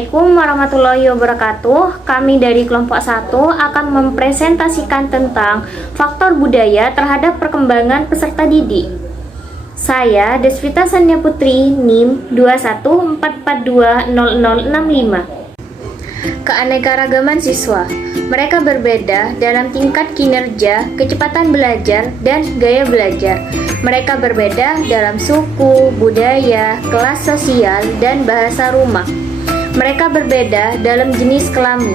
Assalamualaikum warahmatullahi wabarakatuh. Kami dari kelompok 1 akan mempresentasikan tentang faktor budaya terhadap perkembangan peserta didik. Saya Desvita Sanya Putri, NIM 214420065. Keanekaragaman siswa. Mereka berbeda dalam tingkat kinerja, kecepatan belajar, dan gaya belajar. Mereka berbeda dalam suku, budaya, kelas sosial, dan bahasa rumah. Mereka berbeda dalam jenis kelamin.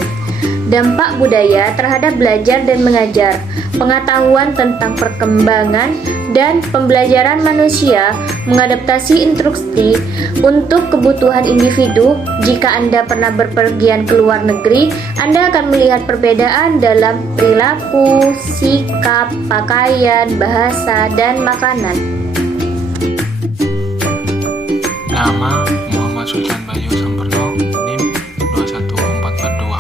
Dampak budaya terhadap belajar dan mengajar. Pengetahuan tentang perkembangan dan pembelajaran manusia mengadaptasi instruksi untuk kebutuhan individu. Jika Anda pernah berpergian ke luar negeri, Anda akan melihat perbedaan dalam perilaku, sikap, pakaian, bahasa, dan makanan. Nama Muhammad Sultan Bayu Samperno, NIM 21442.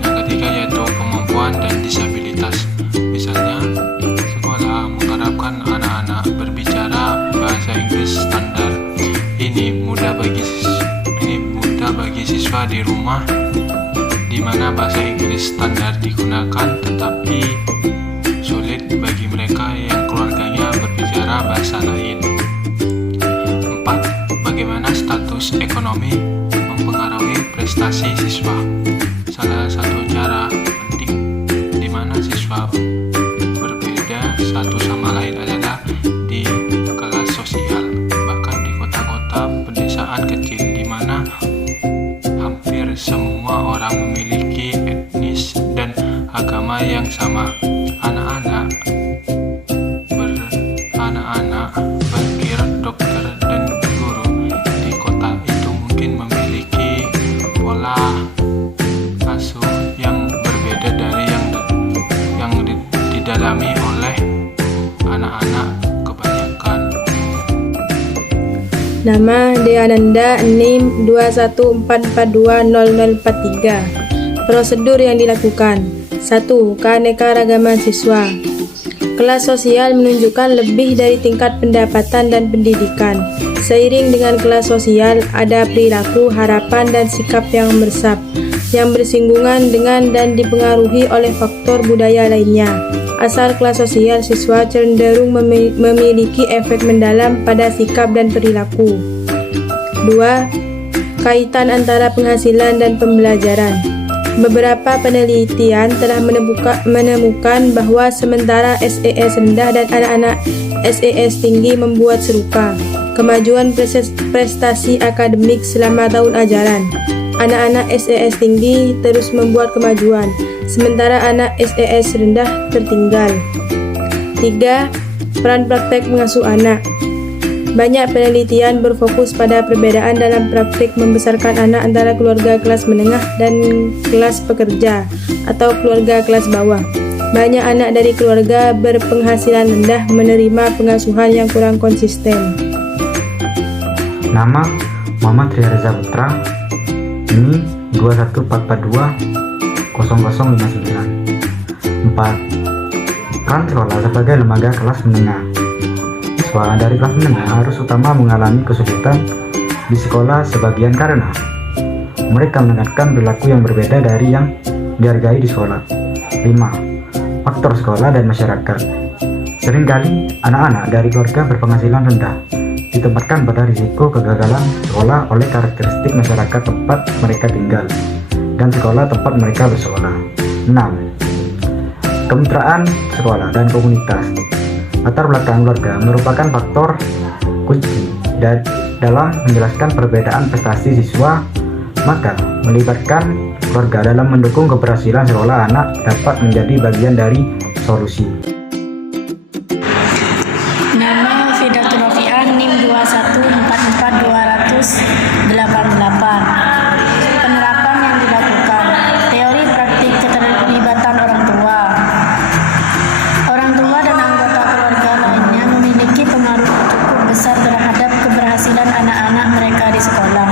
Yang ketiga yaitu kemampuan dan disabilitas. Misalnya, sekolah mengharapkan anak-anak berbicara bahasa Inggris standar. Ini mudah bagi siswa di rumah, di mana bahasa Inggris standar digunakan, tetapi sulit bagi mereka yang keluarganya berbicara bahasa lain. 4. Bagaimana status ekonomi mempengaruhi prestasi siswa? Salah satu cara penting di mana siswa berbeda satu sama lain adalah di kelas sosial, bahkan di kota-kota pedesaan kecil di mana hampir semua orang memiliki etnis dan agama yang sama. Anak-anak berpikir dokter dan guru di kota itu mungkin memiliki pola asuh yang berbeda dari yang didalami oleh anak-anak kebanyakan. Nama Deananda, NIM 214420043. Prosedur yang dilakukan. 1. Keanekaragaman siswa. Kelas sosial menunjukkan lebih dari tingkat pendapatan dan pendidikan. Seiring dengan kelas sosial, ada perilaku, harapan, dan sikap yang meresap, yang bersinggungan dengan dan dipengaruhi oleh faktor budaya lainnya. Asal kelas sosial, siswa cenderung memiliki efek mendalam pada sikap dan perilaku. 2. Kaitan antara penghasilan dan pembelajaran. Beberapa penelitian telah menemukan bahwa sementara SES rendah dan anak-anak SES tinggi membuat serupa kemajuan prestasi akademik selama tahun ajaran. Anak-anak SES tinggi terus membuat kemajuan, sementara anak SES rendah tertinggal. 3. Peran praktek mengasuh anak. Banyak penelitian berfokus pada perbedaan dalam praktik membesarkan anak antara keluarga kelas menengah dan kelas pekerja atau keluarga kelas bawah. Banyak anak dari keluarga berpenghasilan rendah menerima pengasuhan yang kurang konsisten. Nama Muhammad Reza Putra, ini 214200059. 4. Peran sekolah sebagai lembaga kelas menengah. Siswa dari kelas menengah harus utama mengalami kesulitan di sekolah sebagian karena mereka mendengarkan perilaku yang berbeda dari yang dihargai di sekolah. 5. Faktor sekolah dan masyarakat. Seringkali anak-anak dari keluarga berpenghasilan rendah ditempatkan pada risiko kegagalan sekolah oleh karakteristik masyarakat tempat mereka tinggal dan sekolah tempat mereka bersekolah. 6. Kemitraan sekolah dan komunitas. Latar belakang keluarga merupakan faktor kunci dalam menjelaskan perbedaan prestasi siswa, maka melibatkan keluarga dalam mendukung keberhasilan sekolah anak dapat menjadi bagian dari solusi. Nama Fidatul Rofiah, NIM 2144288. Penerapan yang dilakukan. Teori praktik keterlibatan orang tua. Orang tua dan anggota keluarga lainnya memiliki pengaruh cukup besar terhadap keberhasilan anak-anak mereka di sekolah.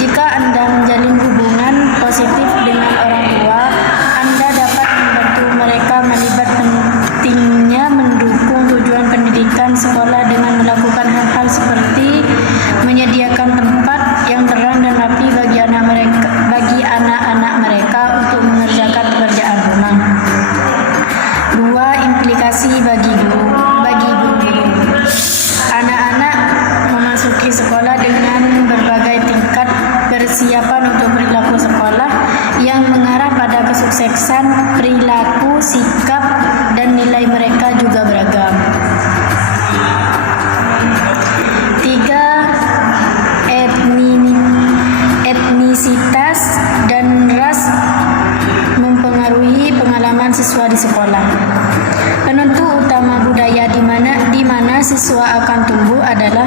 Jika Anda menjalin hubungan positif dengan orang tua, Anda dapat membantu mereka melibat penting perilaku sekolah yang mengarah pada kesuksesan perilaku, sikap, dan nilai mereka juga beragam. 3. Etnisitas dan ras mempengaruhi pengalaman siswa di sekolah. Penentu utama budaya di mana siswa akan tumbuh adalah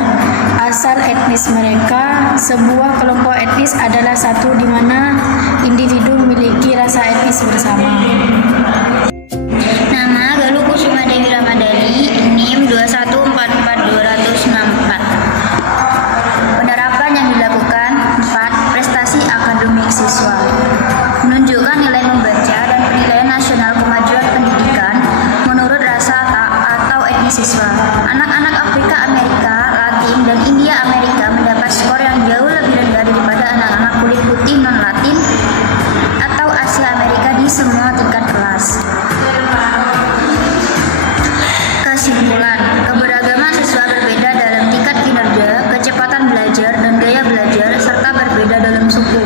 asal etnis mereka. Sebuah kelompok etnis adalah satu di mana individu memiliki rasa etnis bersama. Nama Galuh Kusuma Dewi Ramadhani, NIM 2144264. Penerapan yang dilakukan. 4. Prestasi akademik siswa. Menunjukkan nilai membaca dan penilaian nasional kemajuan pendidikan menurut rasa atau etnis siswa. Anak-anak Afrika, Amerika Latin, dan India Amerika mendapat skor yang jauh lebih rendah daripada anak-anak kulit putih non-Latin atau Asia Amerika di semua tingkat kelas. Kesimpulan, keberagaman siswa berbeda dalam tingkat kinerja, kecepatan belajar, dan gaya belajar, serta berbeda dalam suku,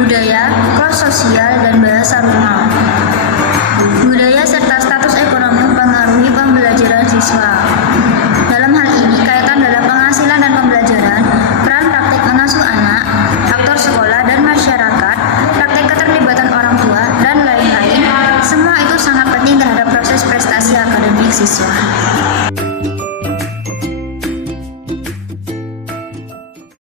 budaya, kelas sosial, dan bahasa rumah. Budaya serta status ekonomi mempengaruhi pembelajaran siswa. Dalam hal ini, kaitan dalam penghasilan dan pembelajaran, peran praktik mengasuh anak, faktor sekolah dan masyarakat, praktik keterlibatan orang tua, dan lain-lain, semua itu sangat penting terhadap proses prestasi akademik siswa.